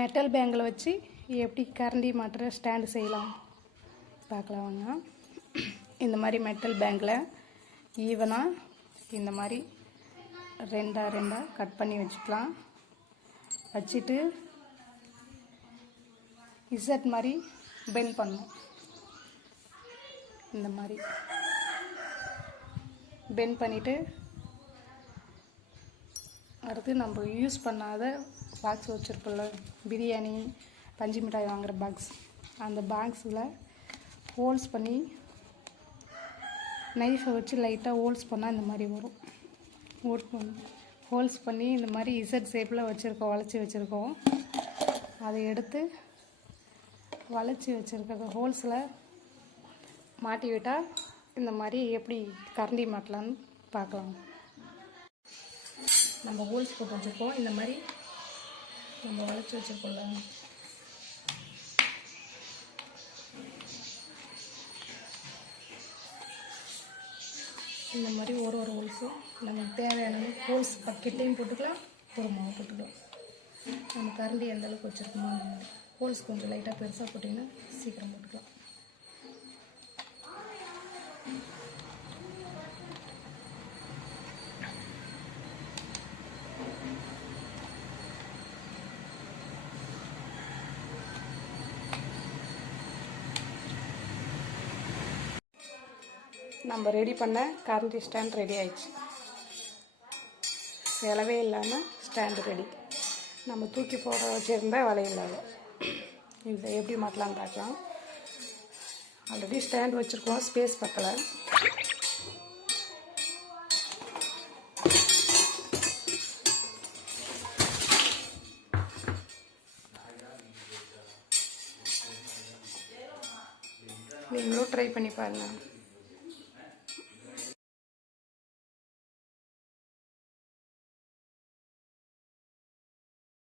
Metal பேங்கில் வச்சு எப்படி கரண்டி மாட்டுற ஸ்டாண்டு செய்யலாம். பார்க்கலாம் வாங்க. இந்த மாதிரி மெட்டல் பேங்கில் ஈவனாக இந்த மாதிரி ரெண்டாக ரெண்டாக கட் பண்ணி வச்சுக்கலாம். வச்சுட்டு இசட் மாதிரி பெண்ட் பண்ணும் இந்த மாதிரி பெண்ட் பண்ணிவிட்டு அடுத்து நம்ம யூஸ் பண்ணாத பாக்ஸ் வச்சுருப்போம்ல பிரியாணி பஞ்சு மிட்டாய் வாங்குகிற பாக்ஸ் அந்த பாக்ஸில் ஹோல்ஸ் பண்ணி நைஃபை வச்சு லைட்டாக ஹோல்ஸ் பண்ணால் இந்த மாதிரி வரும். ஹோல்ஸ் பண்ணி ஹோல்ஸ் பண்ணி இந்த மாதிரி இசட் ஷேப்பில் வச்சுருக்கோம் வளைச்சி வச்சுருக்கோம். அதை எடுத்து வளைச்சி வச்சுருக்க ஹோல்ஸில் மாட்டி விட்டால் இந்த மாதிரி எப்படி கரண்டி மாட்டலான்னு பார்க்கலாம். நம்ம ஹோல்ஸ் போட்டு வச்சுருக்கோம் இந்த மாதிரி நம்ம வளைச்சி வச்சுருக்கோம்ல. இந்த மாதிரி ஒரு ஒரு ஹோல்ஸும் நமக்கு தேவையான ஹோல்ஸ் பக்கெட்டையும் போட்டுக்கலாம். பொறுமாவும் போட்டுக்கலாம். நம்ம கரண்டி எந்த அளவுக்கு வச்சுருக்கோமோ அந்த மாதிரி. ஹோல்ஸ் கொஞ்சம் லைட்டாக பெருசாக போட்டிங்கன்னா சீக்கிரம் போட்டுக்கலாம். நம்ம ரெடி பண்ண கரண்டி ஸ்டாண்ட் ரெடி ஆயிடுச்சு. செலவே இல்லாமல் ஸ்டாண்டு ரெடி நம்ம தூக்கி போட வச்சுருந்தா வலையில்லாத இதை எப்படி மாட்டலாம்னு பார்க்கலாம். ஆல்ரெடி ஸ்டாண்ட் வச்சுருக்கோம் ஸ்பேஸ் பக்கத்தில் நீங்களும் ட்ரை பண்ணி பாருங்கள்